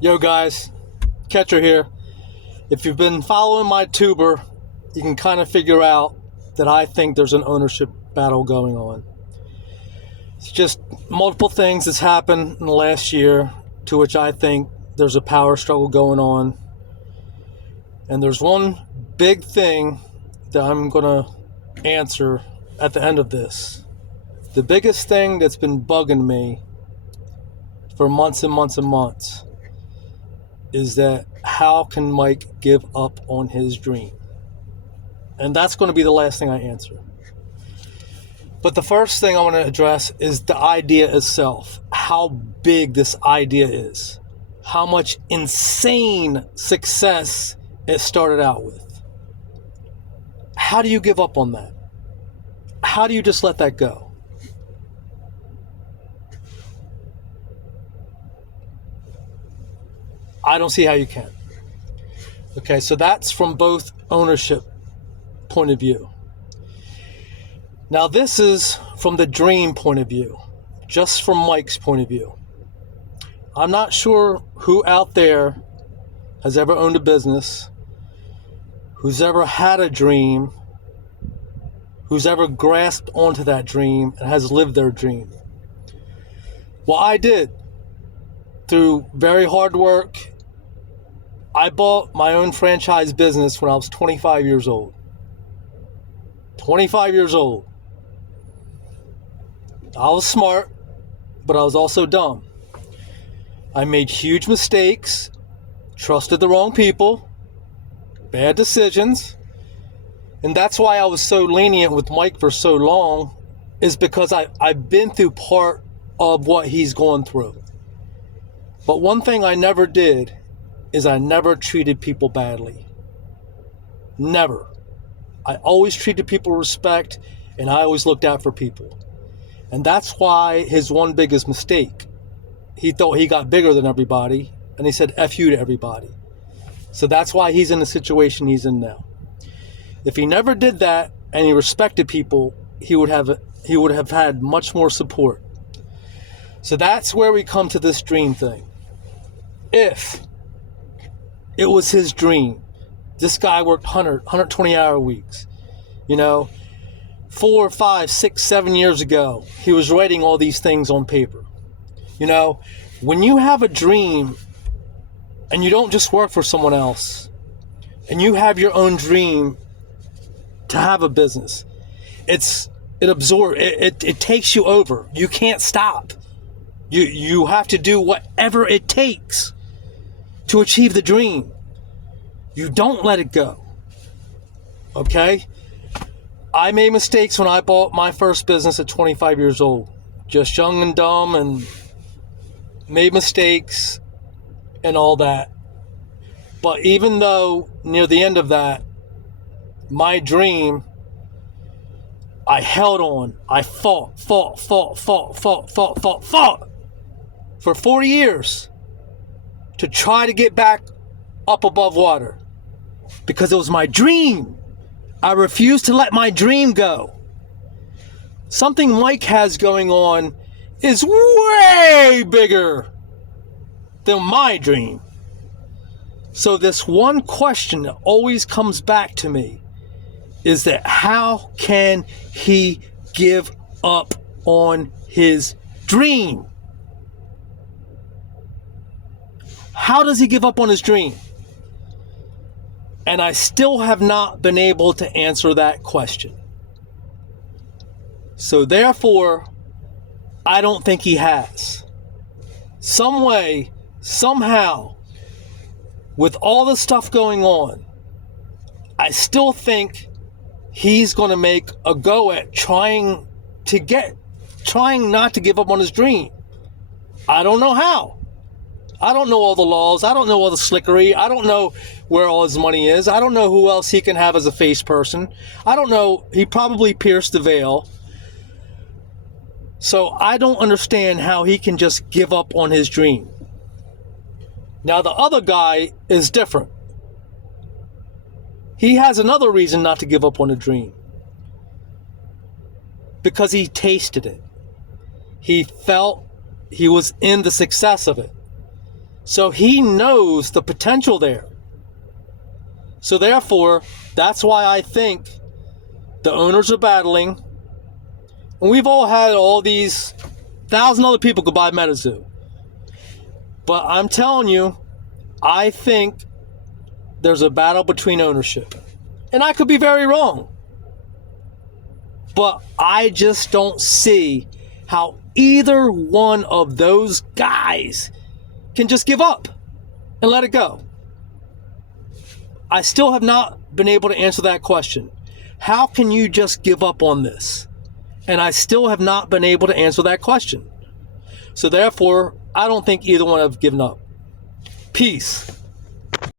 Yo guys, Catcher here. If you've been following my tuber, you can kind of figure out that I think there's an ownership battle going on. It's just multiple things that's happened in the last year to which I think there's a power struggle going on. And there's one big thing that I'm going to answer at the end of this. The biggest thing that's been bugging me for months and months and months is that how can Mike give up on his dream? And that's going to be the last thing I answer. But the first thing I want to address is the idea itself, how big this idea is, how much insane success it started out with. How do you give up on that? How do you just let that go? I don't see how you can. Okay, so that's from both ownership point of view. Now this is from the dream point of view, just from Mike's point of view. I'm not sure who out there has ever owned a business, who's ever had a dream, who's ever grasped onto that dream and has lived their dream. Well, I did. Through very hard work, I bought my own franchise business when I was 25 years old. 25 years old. I was smart, but I was also dumb. I made huge mistakes, trusted the wrong people, bad decisions, and that's why I was so lenient with Mike for so long, is because I've been through part of what he's gone through. But one thing I never did is I never treated people badly. Never. I always treated people with respect, and I always looked out for people. And that's why his one biggest mistake, he thought he got bigger than everybody, and he said F you to everybody. So that's why he's in the situation he's in now. If he never did that and he respected people, he would have had much more support. So that's where we come to this dream thing. If it was his dream, this guy worked 120-hour weeks, 4, 5, 6, 7 years ago, he was writing all these things on paper. When you have a dream and you don't just work for someone else, and you have your own dream to have a business, it takes you over. You can't stop. You have to do whatever it takes to achieve the dream. You don't let it go. Okay? I made mistakes when I bought my first business at 25 years old. Just young and dumb and made mistakes and all that. But even though near the end of that, my dream, I held on. I fought for 40 years to try to get back up above water because it was my dream. I refused to let my dream go. Something Mike has going on is way bigger than my dream. So this one question that always comes back to me is that how can he give up on his dream? How does he give up on his dream? And I still have not been able to answer that question. So therefore, I don't think he has. Some way, somehow, with all the stuff going on, I still think he's going to make a go at trying not to give up on his dream. I don't know how. I don't know all the laws. I don't know all the slickery. I don't know where all his money is. I don't know who else he can have as a face person. I don't know. He probably pierced the veil. So I don't understand how he can just give up on his dream. Now the other guy is different. He has another reason not to give up on a dream. Because he tasted it. He felt he was in the success of it. So he knows the potential there. So therefore, that's why I think the owners are battling. And we've all had all these 1,000 other people go buy MetaZoo. But I'm telling you, I think there's a battle between ownership. And I could be very wrong. But I just don't see how either one of those guys can just give up and let it go. I still have not been able to answer that question. How can you just give up on this? And I still have not been able to answer that question. So therefore, I don't think either one have given up. Peace.